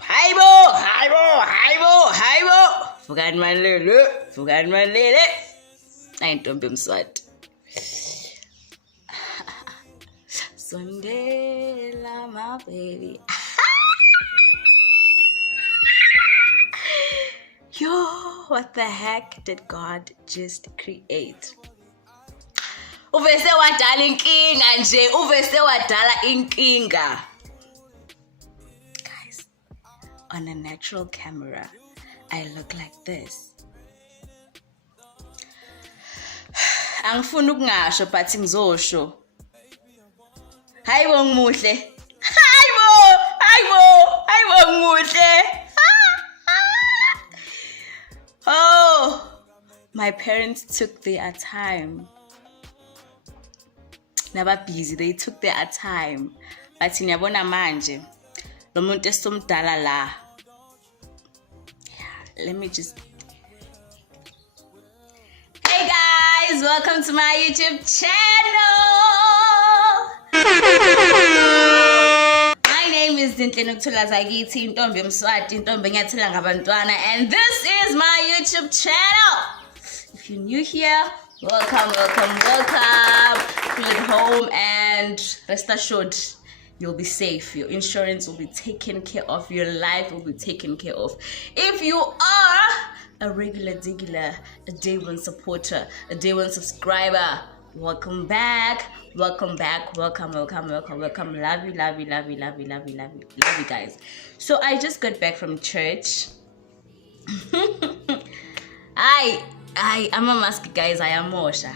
Hayibo. Fukani malele. Ayintombi emswati. Sondela, my baby. Yo, what the heck did God just create? Uvese wadala inkinga nje, Guys, on a natural camera, I look like this. Angifuni ukungasho but ngizosho. Hayibo ngimuhle. Hayibo ngimuhle. Oh, my parents took their time. Never busy, they took their time. But niyabona manje, lo muntu esomdala la. Yeah, let me just. Hey guys, welcome to my YouTube channel. My name is Dintleni Zagithi, intombi emswati, intombi enyathela ngabantwana, and this is my YouTube channel. If you're new here, welcome. Feel at home and rest assured you'll be safe. Your insurance will be taken care of. Your life will be taken care of. If you are a regular digger, a day one supporter, a day one subscriber, welcome back. Welcome. Love you guys. So I just got back from church. I'm a mask, guys. I am Mosha.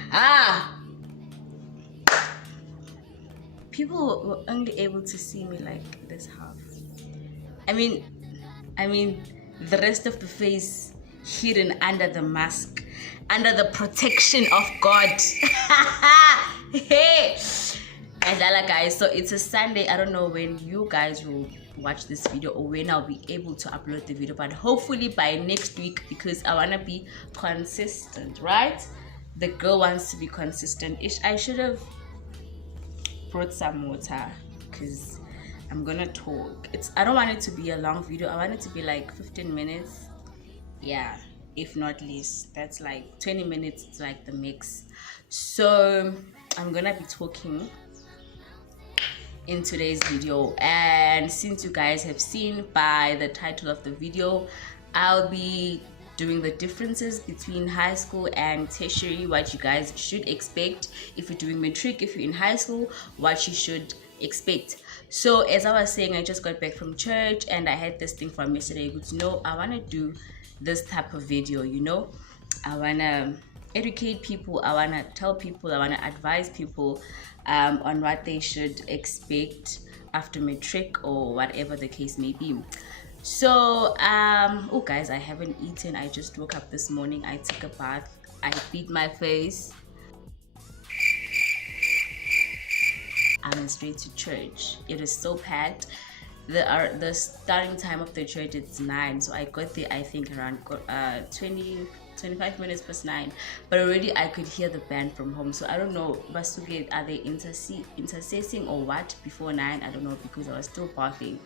People were only able to see me like this half. I mean, the rest of the face hidden under the mask, under the protection of God. Hey, guys. So it's a Sunday. I don't know when you guys will watch this video or when I'll be able to upload the video, but hopefully by next week, because I want to be consistent, right? The girl wants to be consistent. I should have brought some water because I'm gonna talk. I don't want it to be a long video. I want it to be like 15 minutes, yeah, if not less. That's like 20 minutes. It's like the mix. So I'm gonna be talking in today's video, and since you guys have seen by the title of the video, I'll be doing the differences between high school and tertiary, what you guys should expect if you're doing matric, if you're in high school, what you should expect. So as I was saying, I just got back from church and I had this thing from yesterday. I want to do this type of video, I want to educate people, I want to tell people, I want to advise people on what they should expect after matric or whatever the case may be. So oh guys, I haven't eaten. I just woke up this morning, I took a bath, I beat my face, I'm straight to church. It is so packed. The starting time of the church is 9, so I got there I think around 25 minutes past 9, but already I could hear the band from home. So I don't know, Basuke, are they intercessing or what before 9? I don't know, because I was still bathing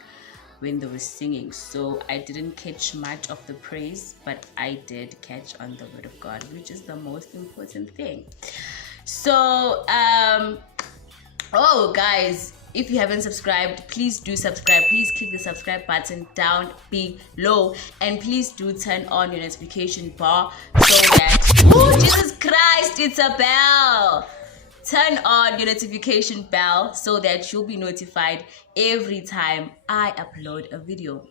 when they were singing, so I didn't catch much of the praise, but I did catch on the word of God, which is the most important thing. So oh guys, if you haven't subscribed, please do subscribe. Please click the subscribe button down below, and please do turn on your notification bar so that, oh Jesus Christ, it's a bell. Turn on your notification bell so that you'll be notified every time I upload a video.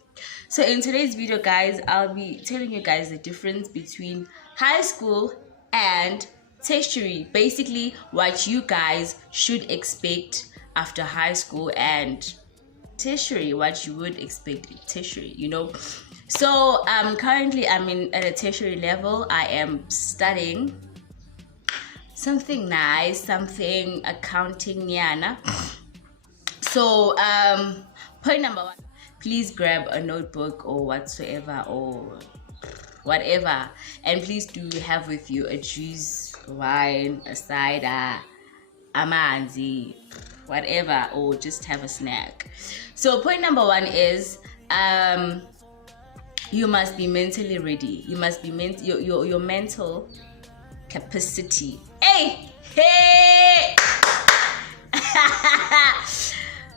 So in today's video, guys, I'll be telling you guys the difference between high school and tertiary. Basically, what you guys should expect after high school, and tertiary, what you would expect in tertiary, So currently I'm at a tertiary level. I am studying something nice, something accounting yana. So point number 1, please grab a notebook or whatsoever or whatever, and please do have with you a juice, wine, a cider, amanzi, whatever, or just have a snack. So point number 1 is you must be mentally ready. You must be your mental capacity. Hey.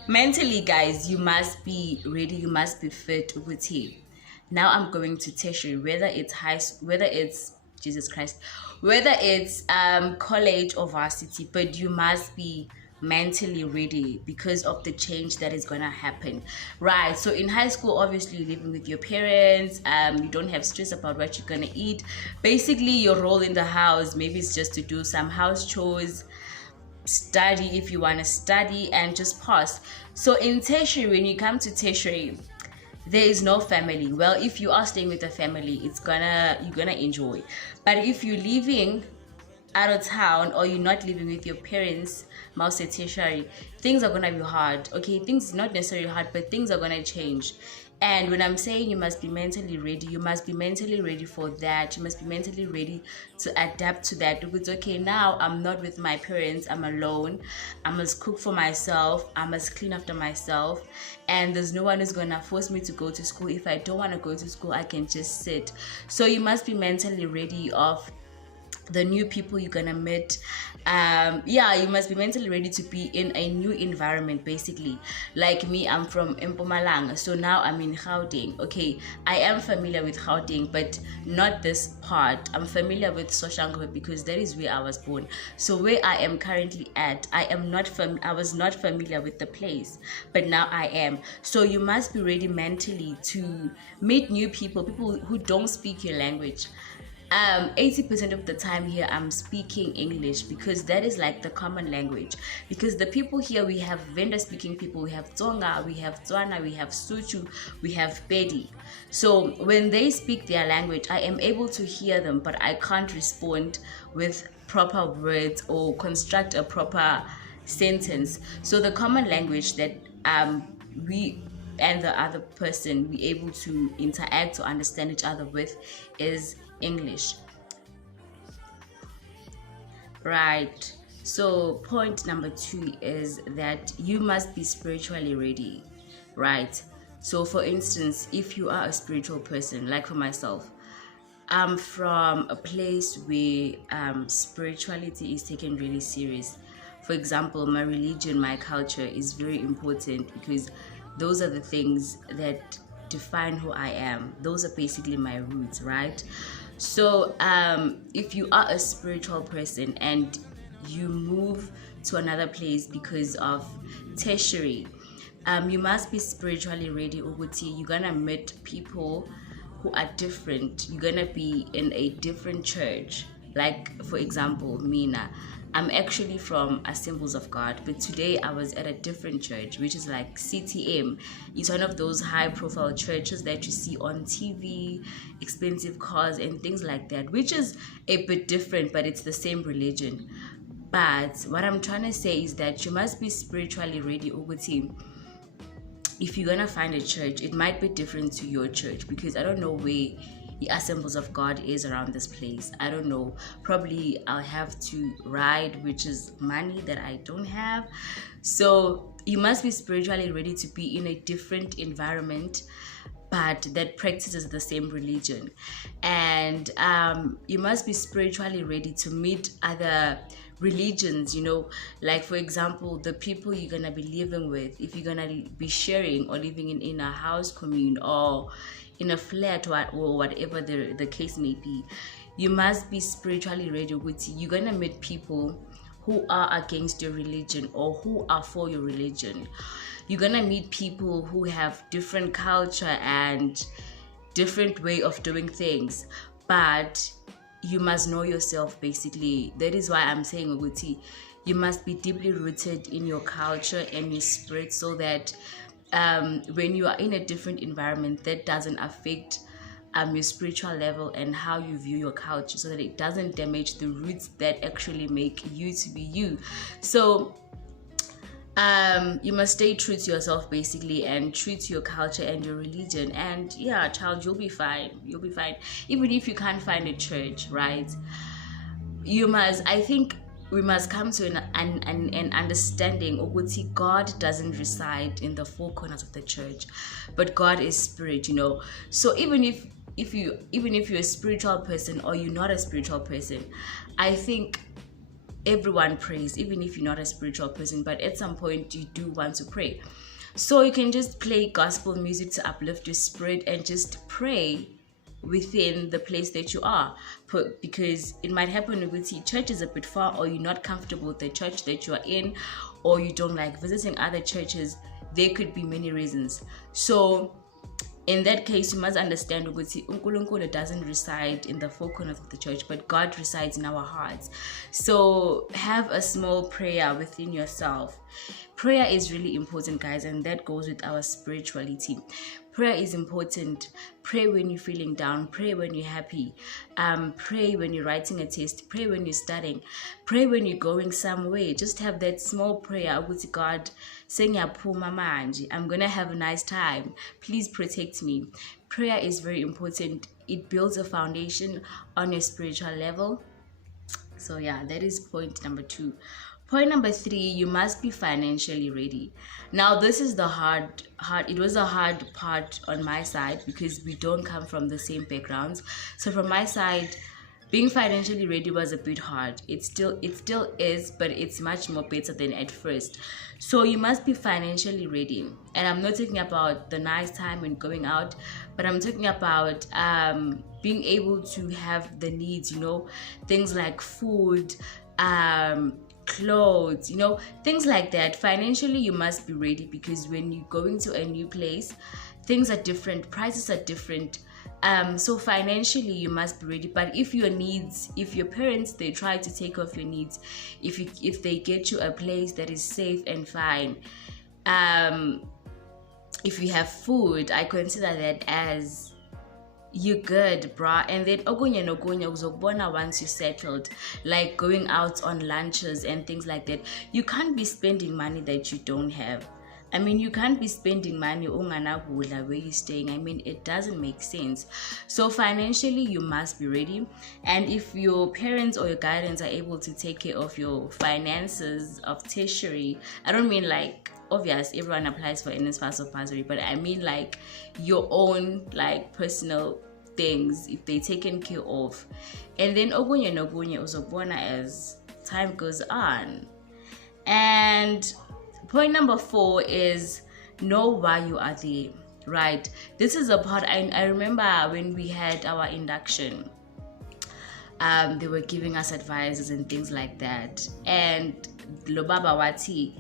Mentally, guys, you must be ready. You must be fit with him. Now I'm going to tertiary, whether it's high school, whether it's Jesus Christ, whether it's college or varsity, but you must be mentally ready because of the change that is gonna happen, right? So in high school, obviously you're living with your parents, you don't have stress about what you're gonna eat. Basically, your role in the house, maybe it's just to do some house chores, study if you want to study, and just pass. So in tertiary, when you come to tertiary, there is no family. Well, if you are staying with a family, you're gonna enjoy. But if you're living out of town or you're not living with your parents, mouse at tertiary, things are gonna be hard. Okay, things not necessarily hard, but things are gonna change. And when I'm saying you must be mentally ready, you must be mentally ready for that. You must be mentally ready to adapt to that. It's okay, now I'm not with my parents, I'm alone. I must cook for myself, I must clean after myself, and there's no one who's gonna force me to go to school. If I don't want to go to school, I can just sit. So you must be mentally ready of the new people you're gonna meet. You must be mentally ready to be in a new environment. Basically, like me, I'm from Mpumalanga, so now I'm in Gauteng. Okay, I am familiar with Gauteng, but not this part. I'm familiar with Soshanguve because that is where I was born. So where I am currently at, I was not familiar with the place, but now I am. So you must be ready mentally to meet new people who don't speak your language. 80% of the time here I'm speaking English because that is like the common language. Because the people here, we have Venda speaking people, we have Tsonga, we have Tswana, we have Sutu, we have Pedi. So when they speak their language, I am able to hear them, but I can't respond with proper words or construct a proper sentence. So the common language that we and the other person be able to interact or understand each other with is English, right? So point number 2 is that you must be spiritually ready, right? So for instance, if you are a spiritual person, like for myself, I'm from a place where spirituality is taken really serious. For example, my religion, my culture is very important because those are the things that define who I am. Those are basically my roots, right? So if you are a spiritual person and you move to another place because of tertiary, you must be spiritually ready. Uguti, you're gonna meet people who are different. You're gonna be in a different church. Like for example, Mina, I'm actually from Assemblies of God, but today I was at a different church, which is like CTM. It's one of those high-profile churches that you see on TV, expensive cars and things like that, which is a bit different, but it's the same religion. But what I'm trying to say is that you must be spiritually ready, Uguti. If you're gonna find a church, it might be different to your church because I don't know where the Assemblies of God is around this place. I don't know. Probably I'll have to ride, which is money that I don't have. So you must be spiritually ready to be in a different environment, but that practices the same religion. And you must be spiritually ready to meet other religions, like for example, the people you're gonna be living with, if you're gonna be sharing or living in a house commune or in a flat or whatever the case may be, you must be spiritually ready with you're gonna meet people who are against your religion or who are for your religion. You're gonna meet people who have different culture and different way of doing things, but you must know yourself. Basically, that is why I'm saying, Uguti, you must be deeply rooted in your culture and your spirit, so that when you are in a different environment, that doesn't affect your spiritual level and how you view your culture, so that it doesn't damage the roots that actually make you to be you. So you must stay true to yourself, basically, and true to your culture and your religion. And yeah, child, you'll be fine. You'll be fine. Even if you can't find a church, right? You must, I think, we must come to an understanding ukuthi God doesn't reside in the four corners of the church, but God is spirit, you know. So even if you're a spiritual person or you're not a spiritual person, I think everyone prays, even if you're not a spiritual person, but at some point you do want to pray. So you can just play gospel music to uplift your spirit and just pray within the place that you are, because it might happen with church is a bit far, or you're not comfortable with the church that you are in, or you don't like visiting other churches. There could be many reasons. So in that case, you must understand that uNkulunkulu doesn't reside in the four corners of the church, but God resides in our hearts. So have a small prayer within yourself. Prayer is really important, guys, and that goes with our spirituality. Prayer is important. Pray when you're feeling down. Pray when you're happy. Pray when you're writing a test. Pray when you're studying. Pray when you're going somewhere. Just have that small prayer with God, saying, I'm gonna have a nice time. Please protect me. Prayer is very important. It builds a foundation on your spiritual level. So yeah, that is point number 2. Point number 3, you must be financially ready. Now, this is the hard. It was a hard part on my side because we don't come from the same backgrounds. So from my side, being financially ready was a bit hard. It still is, but it's much more better than at first. So you must be financially ready. And I'm not talking about the nice time and going out, but I'm talking about being able to have the needs, you know, things like food, clothes, you know, things like that. Financially, you must be ready, because when you're going to a new place, things are different, prices are different. So financially, you must be ready. But if your parents, they try to take off your needs, if they get you a place that is safe and fine, if you have food, I consider that as you good, bruh. And then ogunye uzobona once you settled, like going out on lunches and things like that. You can't be spending money that you don't have. I mean, you can't be spending money where you're staying. I mean, it doesn't make sense. So financially, you must be ready. And if your parents or your guardians are able to take care of your finances of tertiary, I don't mean like, obvious, everyone applies for NSFAS or bursary, but I mean like your own like personal things, if they're taken care of. And then ogunye uzobona as time goes on. And point number 4 is know why you are there, right? This is a part, I remember when we had our induction, they were giving us advices and things like that. And Lobaba Wati,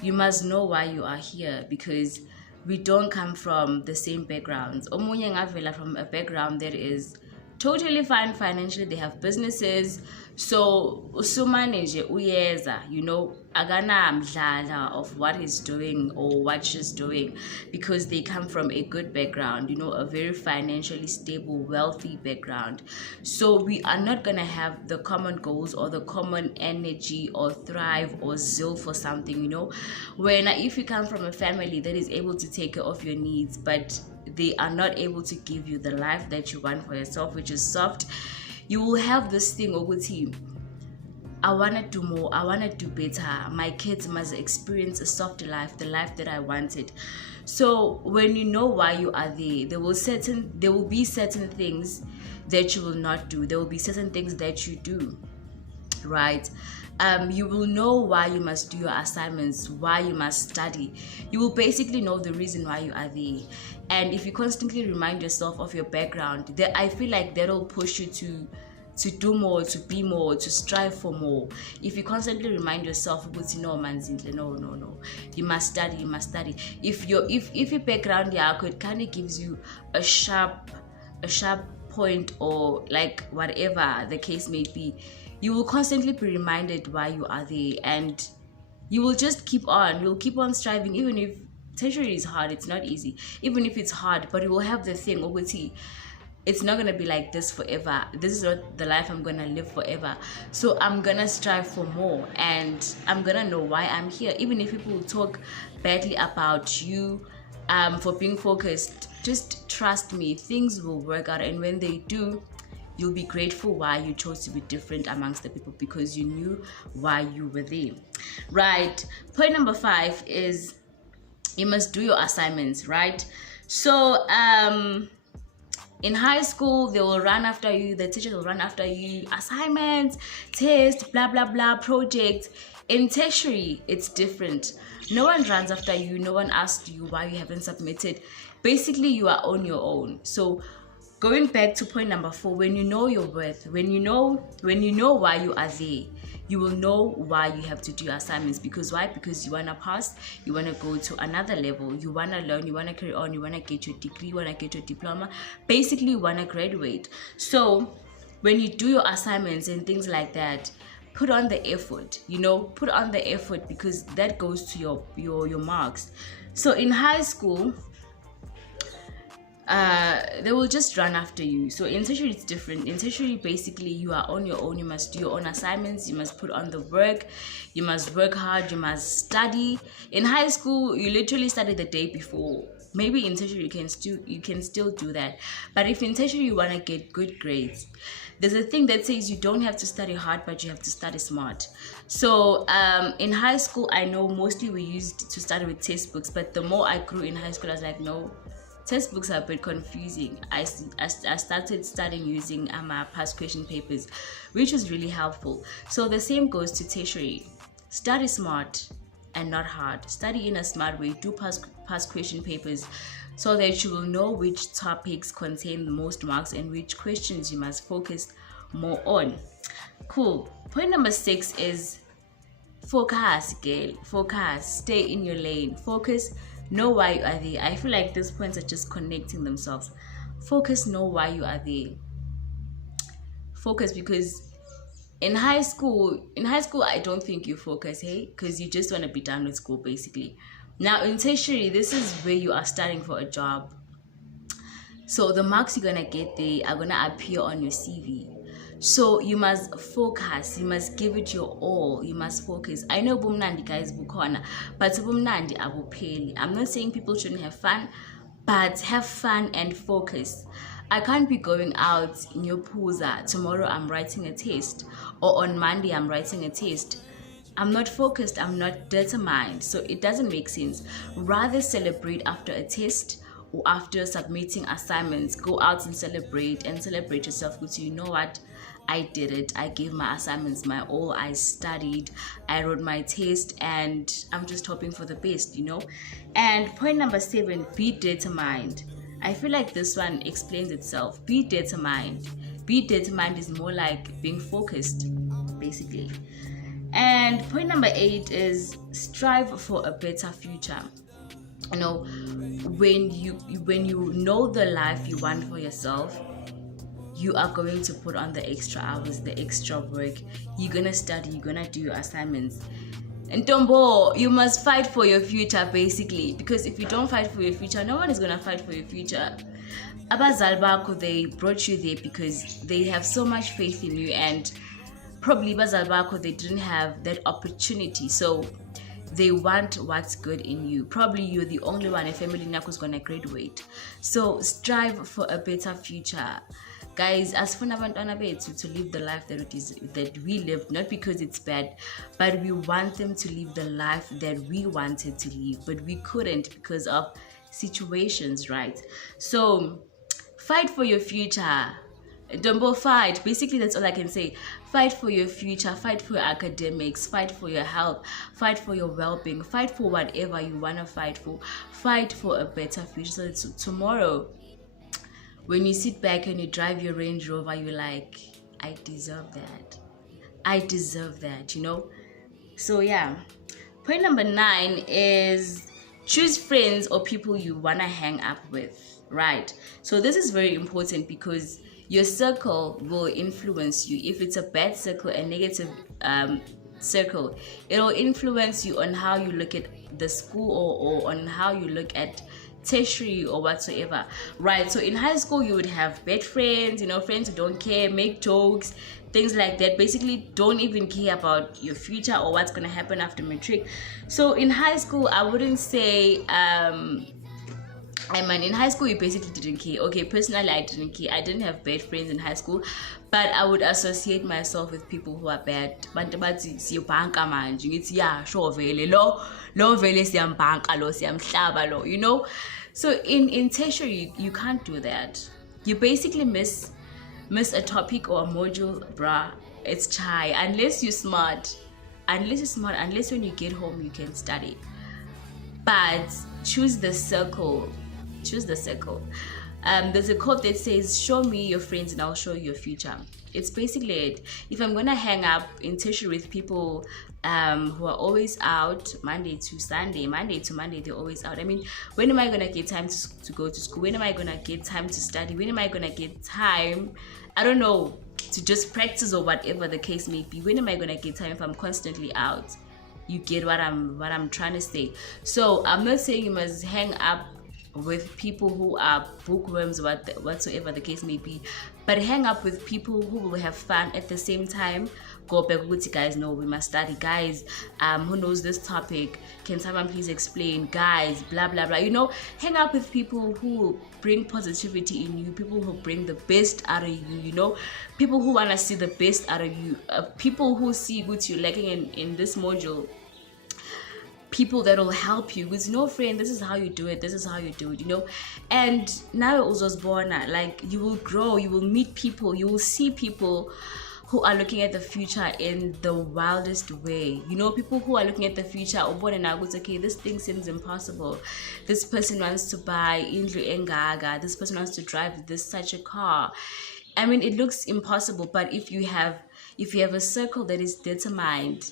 you must know why you are here, because we don't come from the same backgrounds. Omunye ngavela from a background that is totally fine financially. They have businesses, so usumanage uyeza, you know, agana mdlala of what he's doing or what she's doing, because they come from a good background, you know, a very financially stable, wealthy background. So we are not gonna have the common goals or the common energy or thrive or zeal for something, you know. When if you come from a family that is able to take care of your needs, but they are not able to give you the life that you want for yourself, which is soft, you will have this thing oguthi, I want to do more, I want to do better, my kids must experience a softer life, the life that I wanted. So when you know why you are there, there will be certain things that you will not do, there will be certain things that you do, right? You will know why you must do your assignments, why you must study. You will basically know the reason why you are there. And if you constantly remind yourself of your background, I feel like that'll push you to do more, to be more, to strive for more. If you constantly remind yourself, no, you must study. If your background, it kind of gives you a sharp point, or like whatever the case may be, you will constantly be reminded why you are there, and you will just keep on. You'll keep on striving, even if tertiary is hard. It's not easy, even if it's hard, but you will have the thing, Oguti, it's not gonna be like this forever. This is not the life I'm gonna live forever. So I'm gonna strive for more, and I'm gonna know why I'm here. Even if people talk badly about you for being focused, just trust me, things will work out. And when they do, you'll be grateful why you chose to be different amongst the people, because you knew why you were there. Right. Point number 5 is you must do your assignments, right? So in high school, they will run after you, the teachers will run after you, assignments, tests, blah blah blah, projects. In tertiary, it's different. No one runs after you, no one asks you why you haven't submitted. Basically, you are on your own. So going back to point number 4, when you know your worth, when you know why you are there, you will know why you have to do your assignments. Because why? Because you want to pass, you want to go to another level, you want to learn, you want to carry on, you want to get your degree, you want to get your diploma, basically you want to graduate. So when you do your assignments and things like that, put on the effort, put on the effort, because that goes to your marks. So in high school, they will just run after you. So in tertiary, it's different. In tertiary, basically, you are on your own. You must do your own assignments. You must put on the work. You must work hard. You must study. In high school, you literally study the day before. Maybe in tertiary, you can still do that. But if in tertiary you want to get good grades, there's a thing that says you don't have to study hard, but you have to study smart. So in high school, I know mostly we used to study with textbooks, but the more I grew in high school, I was like, no, textbooks are a bit confusing. I started studying using past question papers, which was really helpful. So the same goes to tertiary. Study smart and not hard. Study in a smart way. Do past question papers so that you will know which topics contain the most marks and which questions you must focus more on. Cool. Point number 6 is focus, girl. Focus. Stay in your lane. Focus. Know why you are there. I feel like these points are just connecting themselves. Focus. Know why you are there. Focus, because in high school I don't think you focus, hey, because you just want to be done with school basically. Now in tertiary, this is where you are starting for a job, so the marks you're gonna get there are gonna appear on your CV. So you must focus, you must give it your all, you must focus. I know bumnandi guys bukhona, but bumnandi abupeli. I'm not saying people shouldn't have fun, but have fun and focus. I can't be going out in your puza, tomorrow I'm writing a test, or on Monday I'm writing a test. I'm not focused, I'm not determined, so it doesn't make sense. Rather celebrate after a test or after submitting assignments. Go out and celebrate yourself, because you know what, I did it. I gave my assignments my all. I studied, I wrote my test, and I'm just hoping for the best, And point number 7, be determined. I feel like this one explains itself. Be determined. Be determined is more like being focused, basically. And point number 8 is strive for a better future. When you know the life you want for yourself, you are going to put on the extra hours, the extra work. You're gonna study, you're gonna do your assignments. And Tombo, you must fight for your future, basically, because if you don't fight for your future, no one is gonna fight for your future. Abazali bakho, they brought you there because they have so much faith in you, and probably abazali bakho, they didn't have that opportunity, so they want what's good in you. Probably you're the only one in family who's gonna graduate. So strive for a better future. Guys, as for abantwana bethu to live the life that we lived, not because it's bad, but we want them to live the life that we wanted to live, but we couldn't because of situations, right? So fight for your future. Don't fight. Basically, that's all I can say. Fight for your future, fight for your academics, fight for your health, fight for your well-being, fight for whatever you want to fight for. Fight for a better future, so that tomorrow, when you sit back and you drive your Range Rover, you're like, I deserve that. I deserve that, So yeah. Point number 9 is choose friends or people you want to hang up with, right? So this is very important because your circle will influence you. If it's a bad circle, a negative circle, it'll influence you on how you look at the school or on how you look at tertiary or whatsoever, right? So in high school you would have bad friends, friends who don't care, make jokes, things like that, basically don't even care about your future or what's going to happen after matric. So in high school I wouldn't say I mean, in high school, you basically didn't care. Okay, personally, I didn't care. I didn't have bad friends in high school, but I would associate myself with people who are bad. Bantu bathi siyobhanka manje ngithi yeah, sure vele lo vele siyambhanka lo siyamhlaba lo, you know. So in tertiary, you can't do that. You basically miss a topic or a module, bruh. It's chai unless you're smart. Unless when you get home you can study. But choose the circle. There's a quote that says, show me your friends and I'll show you your future. It's basically it. If I'm gonna hang up in tertiary with people who are always out Monday to Monday, they're always out. I mean, when am I gonna get time to go to school? When am I gonna get time to study? When am I gonna get time, I don't know, to just practice or whatever the case may be? When am I gonna get time if I'm constantly out? You get what I'm trying to say. So I'm not saying you must hang up with people who are bookworms, whatsoever the case may be, but hang up with people who will have fun at the same time. Go back with guys, no, we must study. Guys, who knows this topic? Can someone please explain? Guys, blah blah blah. You know, hang up with people who bring positivity in you, people who bring the best out of you, you know, people who want to see the best out of you, people who see what you're lacking in this module, people that will help you with, no friend, this is how you do it, you know. And now also born, like, you will grow, you will meet people, you will see people who are looking at the future in the wildest way, you know, people who are looking at the future, okay, this thing seems impossible, this person wants to buy indlu engaga, this person wants to drive such a car. I mean, it looks impossible, but if you have a circle that is determined,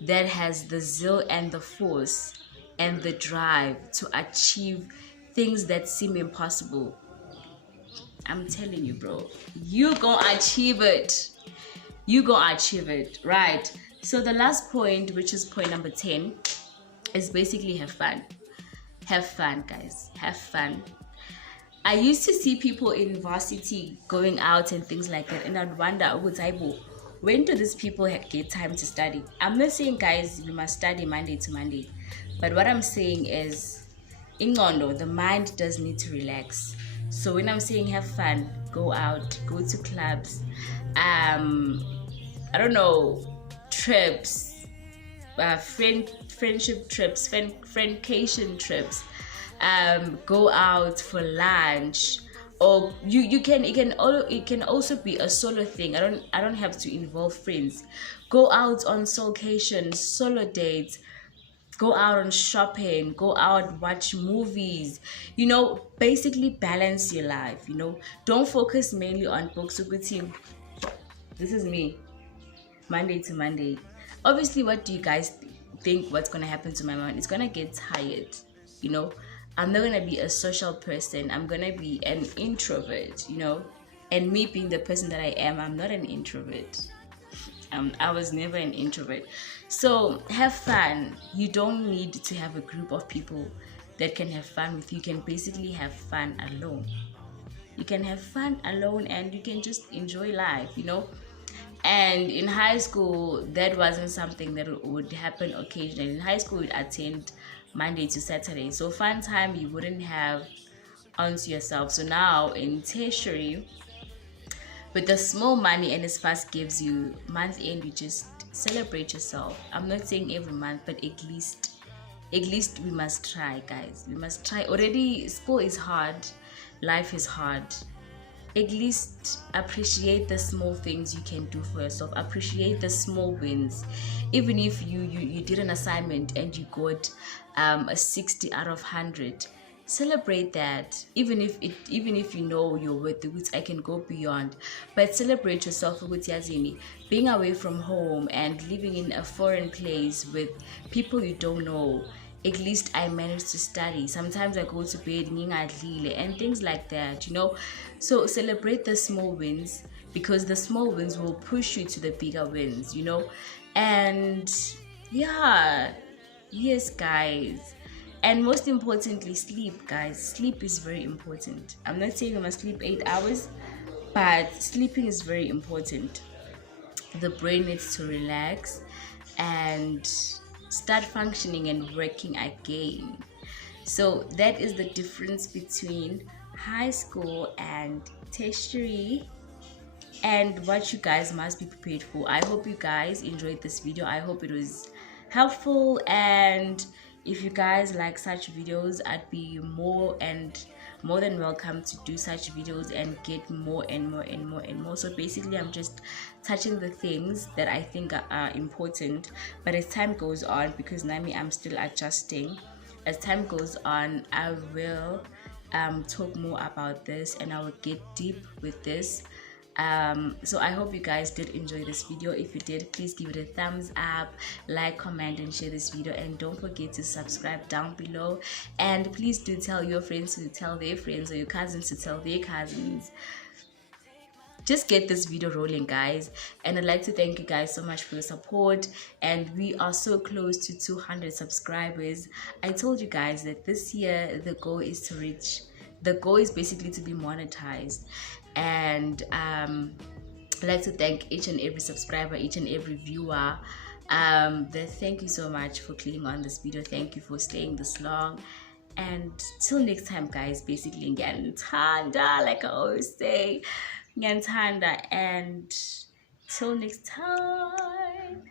that has the zeal and the force and the drive to achieve things that seem impossible, I'm telling you, bro, you gonna achieve it. Right? So the last point, which is point number 10, is basically have fun. Have fun, guys. Have fun. I used to see people in varsity going out and things like that, and I'd wonder, when do these people get time to study? I'm not saying, guys, we must study Monday to Monday, but what I'm saying is, ingqondo, the mind does need to relax. So when I'm saying have fun, go out, go to clubs, I don't know, trips, friendship trips, friendcation trips, go out for lunch. Or it can also be a solo thing. I don't have to involve friends. Go out on solocation, solo dates, go out on shopping, go out, watch movies, you know, basically balance your life, you know. Don't focus mainly on books. This is me, Monday to Monday. Obviously, what do you guys think what's gonna happen to my mind? It's gonna get tired, you know. I'm not gonna be a social person. I'm gonna be an introvert, you know. And me being the person that I am, I'm not an introvert. I was never an introvert. So have fun. You don't need to have a group of people that can have fun with you. You can basically have fun alone. You can have fun alone and you can just enjoy life, you know. And in high school, that wasn't something that would happen occasionally. In high school, we'd attend Monday to Saturday, so fun time you wouldn't have onto yourself. So now in tertiary, with the small money and NSFAS gives you month end, you just celebrate yourself. I'm not saying every month, but at least we must try, guys. We must try. Already school is hard, life is hard. At least appreciate the small things you can do for yourself. Appreciate the small wins. Even if you did an assignment and you got a 60 out of 100, celebrate that. Even if you know you're worth it, which I can go beyond, but celebrate yourself with Yazini. Being away from home and living in a foreign place with people you don't know. At least I managed to study. Sometimes I go to bed and things like that, you know. So celebrate the small wins, because the small wins will push you to the bigger wins, you know. And yeah, yes, guys. And most importantly, sleep, guys. Sleep is very important. I'm not saying you must sleep 8 hours, but sleeping is very important. The brain needs to relax and start functioning and working again. So that is the difference between high school and tertiary, and what you guys must be prepared for. I hope you guys enjoyed this video. I hope it was helpful, and if you guys like such videos, I'd be more than welcome to do such videos and get more and more and more and more. So basically I'm just touching the things that I think are important, but as time goes on, because Nami, I'm still adjusting, as time goes on I will talk more about this and I will get deep with this. So I hope you guys did enjoy this video. If you did, please give it a thumbs up, like, comment and share this video, and don't forget to subscribe down below. And please do tell your friends to tell their friends, or your cousins to tell their cousins. Just get this video rolling, guys. And I'd like to thank you guys so much for your support, and we are so close to 200 subscribers. I told you guys that this year the goal is basically to be monetized. And I'd like to thank each and every subscriber, each and every viewer. Thank you so much for clicking on this video. Thank you for staying this long. And till next time, guys, basically ngiyanithanda, like I always say, ngiyanithanda, and till next time.